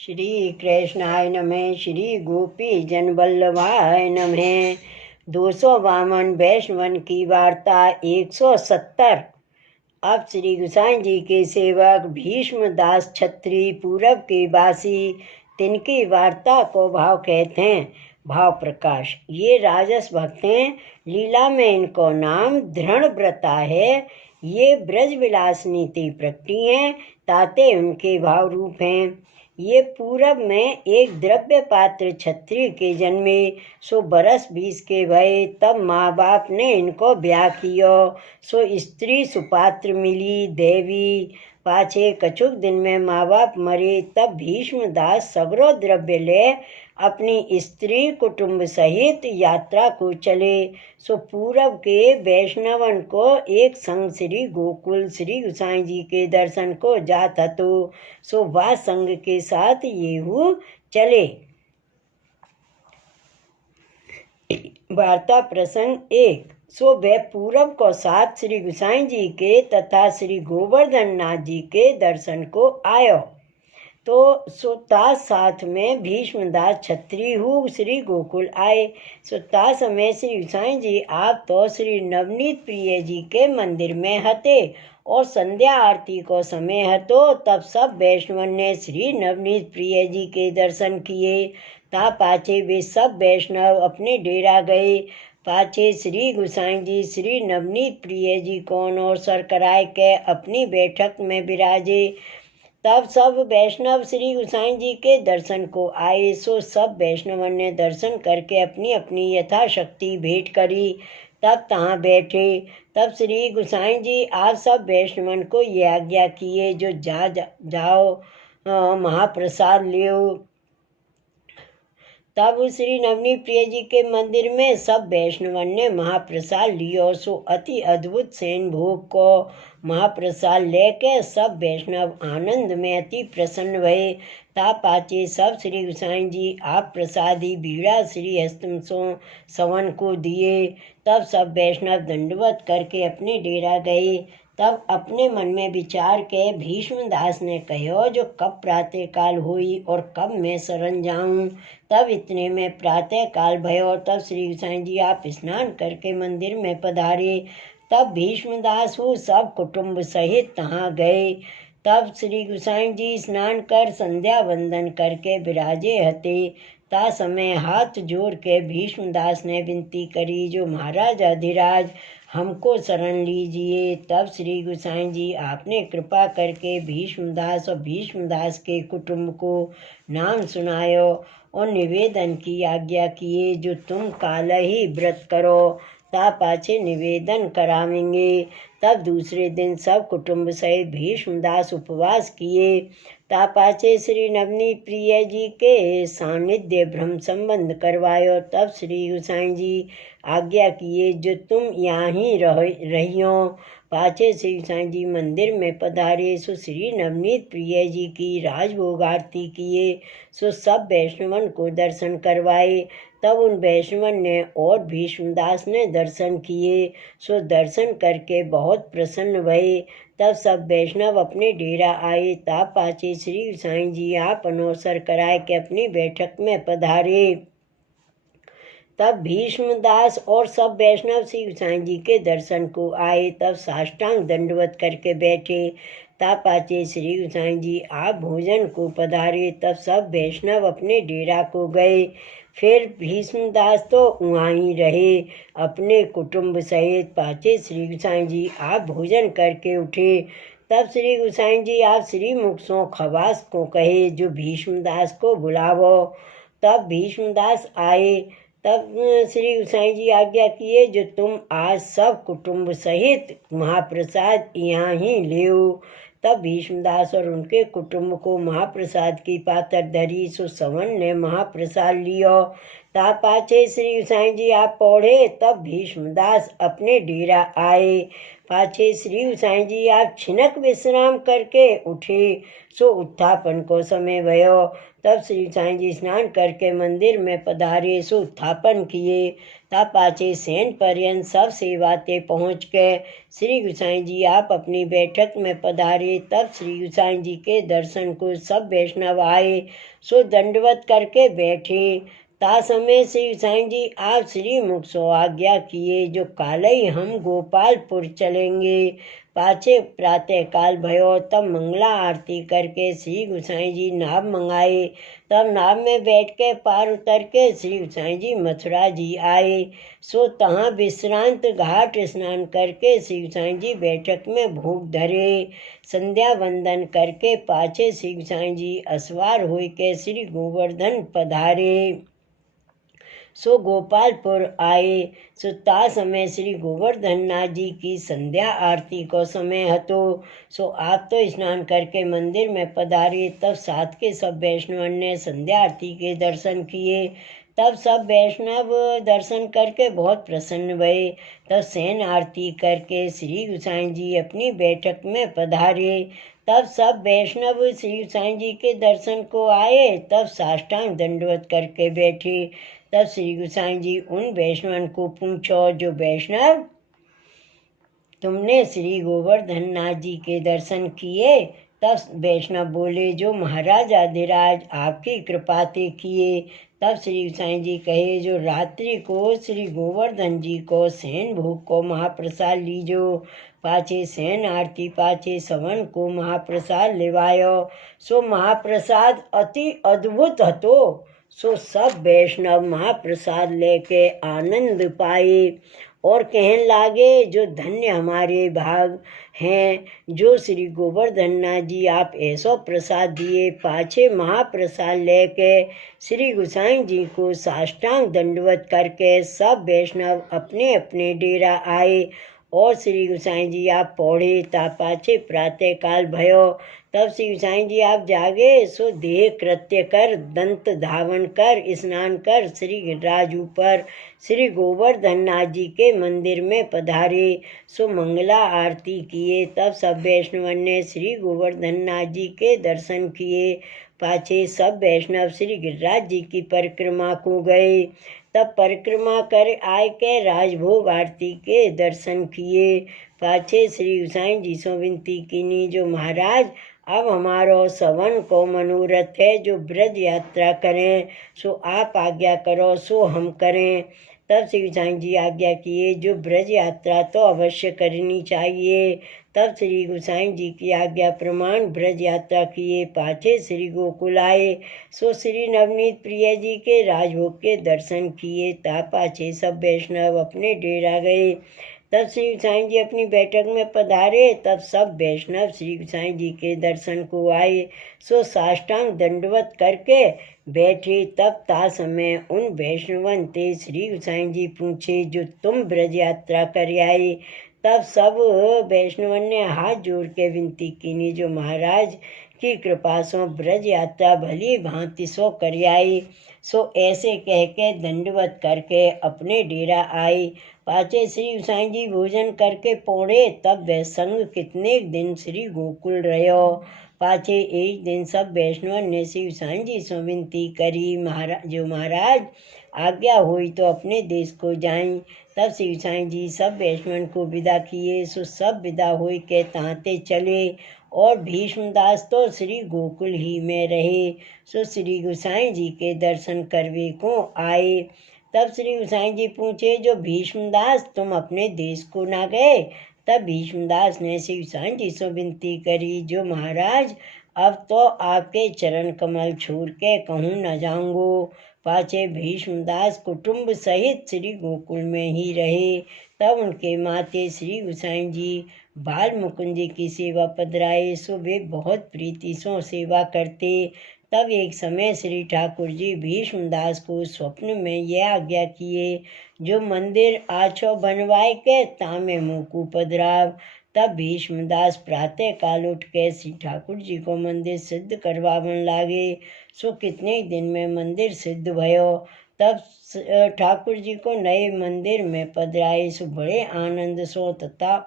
श्री कृष्णाय नमः। श्री गोपी जन वल्लभाय नमः। 252 वैष्णवन की वार्ता 170। अब श्री गोसाई जी के सेवक भीष्म दास क्षत्रिय पूरब के वासी तिनकी वार्ता को भाव कहते हैं। भाव प्रकाश। ये राजस भक्त हैं, लीला में इनको नाम धृणव्रता है। ये ब्रज विलास नीति प्रकटी हैं, ताते उनके भाव रूप हैं। ये पूरब में एक द्रव्य पात्र क्षत्रिय के जन्मे, सो बरस 20 के भये। तब माँ बाप ने इनको ब्याह कियो, सो स्त्री सुपात्र मिली देवी। पाछे कछुक दिन में माँ बाप मरे। तब भीष्म दास सगरो द्रव्य ले अपनी स्त्री कुटुंब सहित यात्रा को चले। सो पूरब के वैष्णवन को एक संग श्री गोकुल श्री गोसाई जी के दर्शन को जात हतो। सो वह संग के साथ येहू चले। वार्ता प्रसंग 1। सो वे पूरब को साथ श्री गोसाई जी के तथा श्री गोवर्धन नाथ जी के दर्शन को आयो। तो सोता साथ में भीष्मदास क्षत्रिय हु श्री गोकुल आए। सोता समय श्री गोसाई जी आप तो श्री नवनीत प्रिय जी के मंदिर में हते और संध्या आरती को समय हतो। तब सब वैष्णवन ने श्री नवनीत प्रिय जी के दर्शन किए। ता पाछे वे सब वैष्णव अपने डेरा गए। पाछे श्री गोसाई जी श्री नवनीत प्रिय जी को अवसर कराए के अपनी बैठक में विराजे। तब सब वैष्णव श्री गोसाई जी के दर्शन को आए। सो सब वैष्णवन ने दर्शन करके अपनी अपनी यथाशक्ति भेंट करी। तब तहाँ बैठे। तब श्री गोसाई जी आप सब वैष्णवन को ये आज्ञा किए, जो जाओ महाप्रसाद लियो। तब श्री नवनीत प्रिय जी के मंदिर में सब वैष्णवन ने महाप्रसाद लियो। सो अति अद्भुत सेन भोग को महाप्रसाद लेके सब वैष्णव आनंद में अति प्रसन्न भये। ता पाचे सब श्री गोसाई जी आप प्रसादी बीड़ा श्री हस्तम सो सवन को दिए। तब सब वैष्णव दंडवत करके अपने डेरा गए। तब अपने मन में विचार के भीष्म दास ने कहो, जो कब प्रातः काल हुई और कब मैं शरण जाऊं। तब इतने में प्रातः काल भयो। तब श्री गोसाई जी आप स्नान करके मंदिर में पधारे। तब भीष्म दास वो सब कुटुंब सहित तहाँ गए। तब श्री गोसाई जी स्नान कर संध्या वंदन करके विराजे हते। ता समय हाथ जोड़ के भीष्म दास ने विनती करी, जो महाराज अधिराज हमको शरण लीजिए। तब श्री गोसाई जी आपने कृपा करके भीष्मदास और भीष्मदास के कुटुंब को नाम सुनायो और निवेदन की आज्ञा किए, जो तुम काल ही व्रत करो। ता पाछे निवेदन करावेंगे। तब दूसरे दिन सब कुटुंब सहित भीष्मदास उपवास किए। ता पाछे श्री नवनीत प्रिय जी के सानिध्य ब्रह्म संबंध करवायो। तब श्री गोसाई जी आज्ञा किए, जो तुम यहाँ ही रहियो। पाछे श्री गोसाई जी मंदिर में पधारे। सो श्री नवनीत प्रिय जी की राजभोग आरती किए। सो सब वैष्णवन को दर्शन करवाए। तब उन वैष्णवन ने और भीष्मदास ने दर्शन किए। सो दर्शन करके बहुत प्रसन्न भये। तब सब वैष्णव अपने डेरा आए। ता पाछे श्री गोसाई जी आप अनवसर कराए के अपनी बैठक में पधारे। तब भीष्मदास और सब वैष्णव श्री गोसाई जी के दर्शन को आए। तब साष्टांग दंडवत करके बैठे। ता पाछे श्री गोसाई जी आप भोजन को पधारे। तब सब वैष्णव अपने डेरा को गए। फिर भीष्मदास तो वहाँ ही रहे अपने कुटुंब सहित। पाछे श्री गोसाई जी आप भोजन करके उठे। तब श्री गोसाई जी आप श्री मुक्सों खवास को कहे, जो भीष्मदास को बुलावो। तब भीष्मदास आए। तब श्री गोसाई जी आज्ञा किए, जो तुम आज सब कुटुंब सहित महाप्रसाद यहाँ ही लेओ। तब भीष्मदास और उनके कुटुंब को महाप्रसाद की पातर धरी। सो सवन ने महाप्रसाद लियो। ता पाछे श्री गोसाई जी आप पौढ़े। तब भीष्मदास अपने डेरा आए। पाछे श्री गोसाई जी आप छिनक विश्राम करके उठे सो उत्थापन को समय भयो। तब श्री गोसाई जी स्नान करके मंदिर में पधारे सो उत्थापन किए। तब पाछे सेन पर्यंत सब सेवाते पहुँच गए। श्री गोसाई जी आप अपनी बैठक में पधारे। तब श्री गोसाई जी के दर्शन को सब वैष्णव आए सो दंडवत करके बैठे। ता समय श्री गोसाई जी आप श्री मुख सो आज्ञा किए जो काल ही हम गोपालपुर चलेंगे। पाछे प्रातः काल भयो। तब मंगला आरती करके श्री गोसाई जी नाव मंगाए। तब नाव में बैठ के पार उतर के श्री गोसाई जी मथुरा जी आए सो तहाँ विश्रांत घाट स्नान करके श्री गोसाई जी बैठक में भूख धरे। संध्या वंदन करके पाछे श्री गोसाई जी असवार हुई के श्री गोवर्धन पधारे सो गोपालपुर आए। सो ता समय श्री गोवर्धन नाथ जी की संध्या आरती को समय हतो। सो आप तो स्नान करके मंदिर में पधारे। तब साथ के सब वैष्णव ने संध्या आरती के दर्शन किए। तब सब वैष्णव दर्शन करके बहुत प्रसन्न भये। तब सेन आरती करके श्री गोसाई जी अपनी बैठक में पधारे। तब सब वैष्णव श्री गोसाई जी के दर्शन को आए। तब साष्टांग दंडवत करके बैठे। तब श्री गोसाई जी उन वैष्णव को पूछो जो वैष्णव तुमने श्री गोवर्धन नाथ जी के दर्शन किए। तब वैष्णव बोले जो महाराज आदिराज आपकी कृपा ते किए। तब श्री गोसाई जी कहे जो रात्रि को श्री गोवर्धन जी को सेन भोग को महाप्रसाद लीजो। पाछे सेन आरती पाछे सवन को महाप्रसाद लेवायो। सो महाप्रसाद अति अद्भुत हतो। सो सब वैष्णव महाप्रसाद लेके आनंद पाए और कहने लागे जो धन्य हमारे भाग हैं जो श्री गोवर्धन नाथ जी आप ऐसो प्रसाद दिए। पाछे महाप्रसाद लेके श्री गोसाई जी को साष्टांग दंडवत करके सब वैष्णव अपने अपने डेरा आए और श्री गोसाई जी आप पौड़े। ता पाछे प्रातः काल भयो। तब श्री गोसाई जी आप जागे सो देह कृत्य कर दंत धावन कर स्नान कर श्री गिरिराज ऊपर श्री गोवर्धन नाथ जी के मंदिर में पधारे सो मंगला आरती किए। तब सब वैष्णव ने श्री गोवर्धन नाथ जी के दर्शन किए। पाछे सब वैष्णव श्री गिरिराज जी की परिक्रमा को गए। तब परिक्रमा कर आय के राजभोग आरती के दर्शन किए। पाछे श्री गोसाई जी सो विनती कीनी जो महाराज अब हमारो सवन को मनोरथ है जो ब्रज यात्रा करें सो आप आज्ञा करो सो हम करें। तब श्री गोसाई जी आज्ञा किए जो ब्रज यात्रा तो अवश्य करनी चाहिए। तब श्री गोसाई जी की आज्ञा प्रमाण ब्रज यात्रा किए। पाछे श्री गोकुल आए सो श्री नवनीत प्रिय जी के राजभोग के दर्शन किए। ता पाछे सब वैष्णव अपने डेरा गए। तब श्री गोसाई जी अपनी बैठक में पधारे। तब सब वैष्णव श्री गोसाई जी के दर्शन को आए सो साष्टांग दंडवत करके बैठे। तब ता समय उन वैष्णवन ते श्री गोसाई जी पूछे जो तुम ब्रज यात्रा कर आए। तब सब वैष्णवन ने हाथ जोड़ के विनती कीनी जो महाराज की कृपा सो ब्रज यात्रा भली भांति सो कर आई। सो ऐसे कह के दंडवत करके अपने डेरा आए। पाछे श्री गोसाई जी भोजन करके पौड़े। तब वह संग कितने दिन श्री गोकुल रहो। पाछे एक दिन सब वैष्णव ने श्री गोसाई जी से विनती करी महाराज आज्ञा हुई तो अपने देश को जाएं। तब श्री गोसाई जी सब वैष्णव को विदा किए सो सब विदा हुई के तांते चले और भीष्मदास तो श्री गोकुल ही में रहे सो श्री गोसाई जी के दर्शन करवे को आए। तब श्री गोसाई जी पूछे जो भीष्मदास तुम अपने देश को ना गए। तब भीष्मदास ने श्री गोसाई जी से विनती करी जो महाराज अब तो आपके चरण कमल छोड़ के कहूँ न जाऊँगो। पाछे भीष्मदास कुटुंब सहित श्री गोकुल में ही रहे। तब उनके माते श्री गोसाई जी बाल मुकुंद जी की सेवा पधराए सो वे बहुत प्रीति सो सेवा करते। तब एक समय श्री ठाकुर जी भीष्मदास को स्वप्न में यह आज्ञा किए जो मंदिर आछो बनवाए के तामे मुँह पधराव। तब भीष्मदास प्रातः काल उठ के श्री ठाकुर जी को मंदिर सिद्ध करवावन लागे सो कितने दिन में मंदिर सिद्ध भयो। तब ठाकुर जी को नए मंदिर में पधराए सो बड़े आनंद सो तथा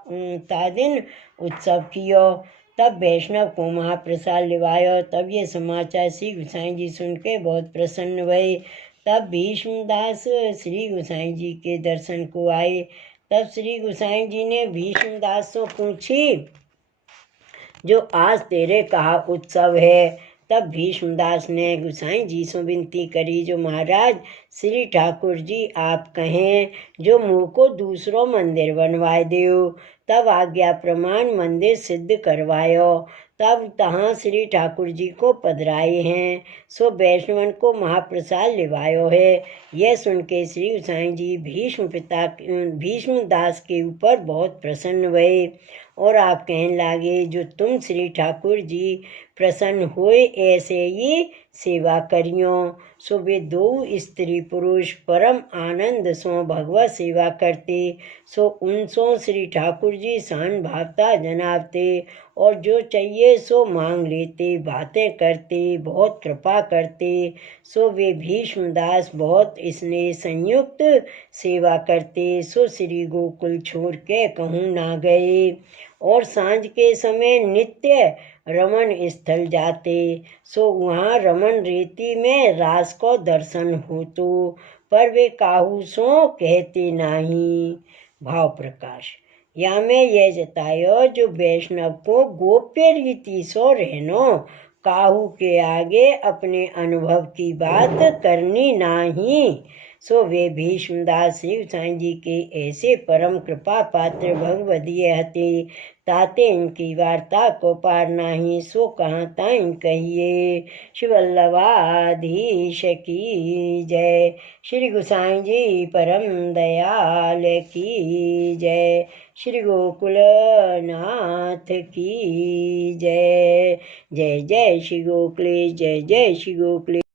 तादिन उत्सव कियो। तब वैष्णव को महाप्रसाद लिवायो। तब ये समाचार श्री गोसाई जी सुन के बहुत प्रसन्न भये। तब भीष्मदास श्री गोसाई जी के दर्शन को आए। तब श्री गोसाई जी ने भीष्मदास से पूछी, जो आज तेरे कहा उत्सव है। तब भीष्मदास ने गोसाई जी से विनती करी, जो महाराज श्री ठाकुर जी आप कहें, जो मुँह को दूसरो मंदिर बनवाए देव। तब आज्ञा प्रमाण मंदिर सिद्ध करवायो। तब तहाँ श्री ठाकुर जी को पधराए हैं, सो वैष्णवन को महाप्रसाद लिवायो है। यह सुन के श्री गोसाई जी भीष्मदास के ऊपर बहुत प्रसन्न हुए और आप कहने लागे, जो तुम श्री ठाकुर जी प्रसन्न हुए ऐसे ही सेवा करियो। सो वे दो स्त्री पुरुष परम आनंद सो भगवत सेवा करते। सो उनसो श्री ठाकुर जी शान भावता जनावते और जो चाहिए सो मांग लेते, बातें करते, बहुत कृपा करते। सो वे भीष्मदास बहुत स्नेह संयुक्त सेवा करते। सो श्री गोकुल छोड़ के कहूँ ना गए और सांझ के समय नित्य रमन स्थल जाते। सो वहाँ रमन रीति में रास को दर्शन होतो, पर वे काहू सो कहते नहीं। भाव प्रकाश या में यह जतायो, जो वैष्णव को गोप्य रीति सो रहनो, काहू के आगे अपने अनुभव की बात करनी नहीं। सो वे भीष्मदास श्री गोसाई जी के ऐसे परम कृपा पात्र भगवदीय हते, ताते इनकी वार्ता को पार नाही। सो कहाँ ताइन कहिए। शिवल्लभाधीश की जय। श्री गोसाई जी परम दयाल की जय। श्री गोकुलनाथ की जय। जय जय श्री गोकुलेश, जय जय श्री गोकुलेश।